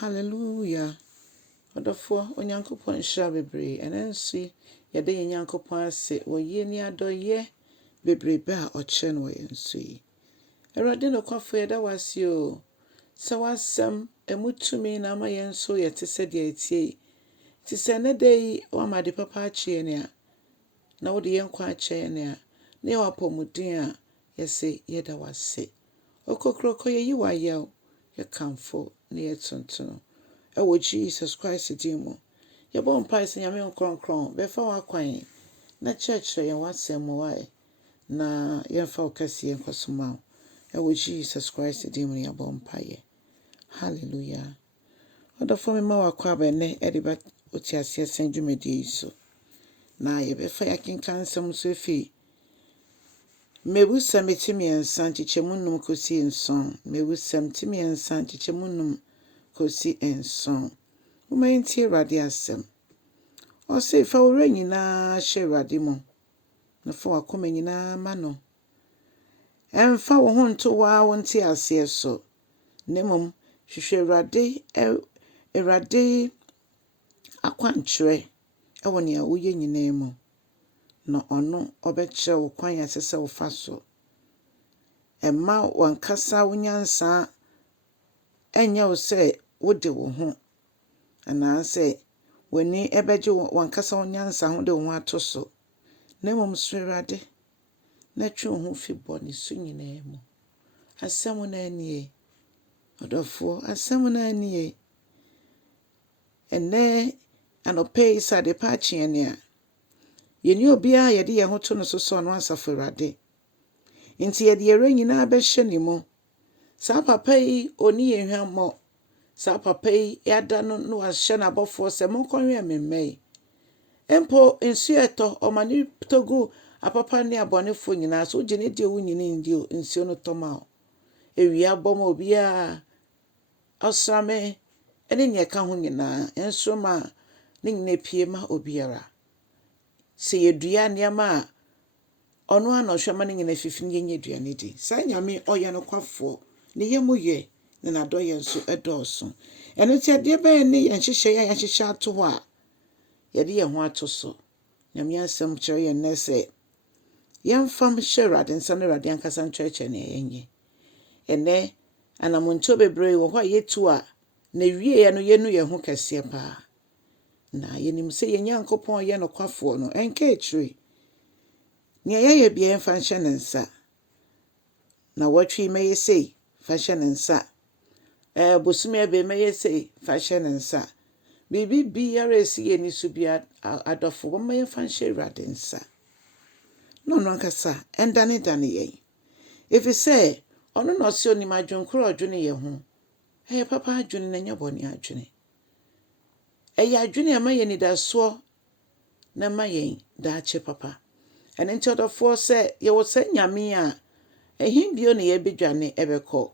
Hallelujah. Odofo onyankopon hira bebre enensi yede yenyankopon ase oye ni adoye bebre be a oche no yensu yi. Ewurade no kwafo yeda wase o. Se wasem emutumi na ama yenso yete se de etie. Ti se ne dei wa made papa ache ne a na wo de yenkwa ache ne a na ye wapomuden a yese yeda wase. Okokroko ye yiwa ye ye kamfo na ye tuntuno. Ewo Jesus Christ dimo. Ye bon mpa se nyame nkronkron be fa wakwan na church ye wasem wae na ye fa okase nkosoma. Ewo Jesus Christ dimo ye bon mpa ye. Hallelujah. Oda for me ma wakwa be ne ediba otiase senjumedi so. Na ye be fa yakinkan nsem so fi. Mmebusɛm timiɛnsa nkyekyɛmunum kosi nson. Mmebusɛm timiɛnsa nkyekyɛmunum kosi nson. Umainti Ewurade asɛm. Ɔse fa wura nyinaa hyɛ Ewurade mu. Na fa wakoma nyinaa ma no. Ɛmfa wo ho nto wa wonte aseɛ so. Nemom hwehwɛ Ewurade akwankyerɛ ɛwɔ nea woyɛ nyinaa mu. No ono obekyerɛ wo kwan asese wo fa so. Emma wankasa wonyansa enya wo se wode wo ho. Ana se wani ebeje wankasa wonyansa ho de wo ato so. Nemom so Ewurade na twe wo ho fi bɔne so nyinaa mu. Asɛm na anie. Odofo asɛm na anie. Ene anope isa de pa chiene a yeni obia yede ye ho to no so no asafo Ewurade. Nti yede yere nyina be hye ne mu. Sa papa yi oni ye hwammo. Sa papa yi yada no no ahye na bofo se monkonwe amemmai. Empo nsu eto omani togu apapa ne abonefo nyina so gene die wo nyina ndio nsu no toma. Ewia bom obia osrame ene ne ka ho nyina enso ma ne nyina pie ma obiara. Se yedua niama ono anohwema ne nyina fifini yenye duane di. Sa nyame oye no kwafo ne yemoye ne nadoye nso edoso. Eno ti ade be ne yenhyehyɛ ato ho a yede ye ho ato so. Nyame asɛm kyerɛ ye ne se yemfam hyɛ Ewurade nsa na Ewurade ankasa nkyerɛkyerɛ ne yenye. Ene anamonto bebre wo ho yetu a na wie ye no yenu ye ho kɛse pa. Na yenim se yenyankopon ye no kwafo no enka etri. Nya ye bia emfa nhyɛ ne nsa. Na watwi meye sei fa hyɛ ne nsa. Bosume be meye sei fa hyɛ ne nsa. Bibi biara esi ye ni so bia adofo bo meye fa nhyɛ Ewurade nsa. No ankasa endane dane ye. If you say ono no se onim adwonkro odwene ye ho. Papa adwene na nya bone adwene. Eya adwene ama ye ni daso na ma ye daache papa. Ene nti odofo se ye wo se nyame a ehimbio ne ye bedwane ebekọ.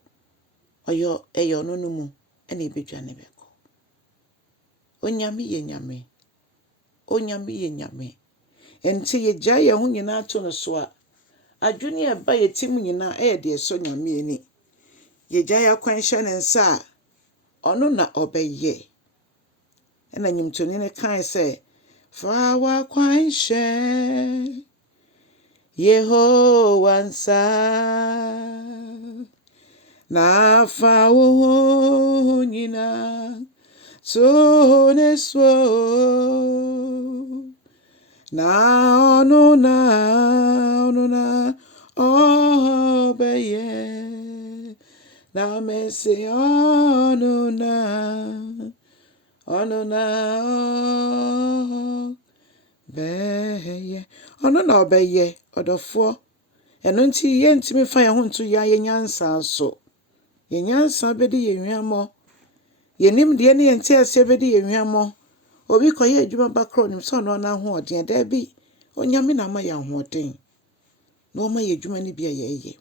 Eyo no mu ene bedwane beko. Onyame ye nyame. Onyame ye nyame. Enti ye gya ye ho nyina to no so a adwene e ba ye tim nyina de so nyame ani. Ye gya ya kwan hye ne nsa a ono na obeye. Ena nyimtoni ne kan se fa wa kwan hye Yehowa nsa na fa wo nyina so ne so na ono na obeye na me se ono na beye ono na obeye odofo eno nti ye ntimi fa ye ho nto ya yenyansa so yenyansa bedi ye hwamo yenim de ne yente ase bedi ye hwamo obi koye adwuma bakro nim so no na ho oden da bi onyame na ma ya ho oden no ma ye adwuma ne bia ye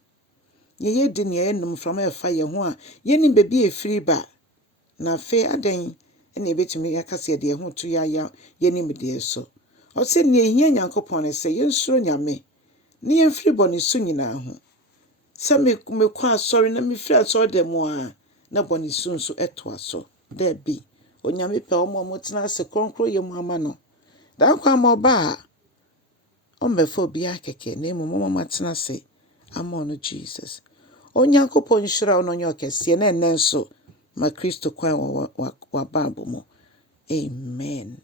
ye di ne ye num from e fa ye ho a yenim bebi e free ba na fe aden ene ebetumi yakase de ho to ya yenim de so o se ne ehia nyankopon ne se yensuro nyame ne yemfiri bone so nyina ho se me kwa asori na me firi asori dem a na bone so nso eto aso Debbie. Onyame pɛ ɔmo tena ase kronkro yɛ mu ama no. Da kwa ma ɔba a ɔmbɛfa obi akɛkɛ na emu ɔmo matena ase ama ɔno Jesus. Onyankopɔn nhyira wo no nyɛ ɔkɛseɛ na ɛnnɛ nso ma Kristo kwan wɔ w'abrabɔ mu. Amen.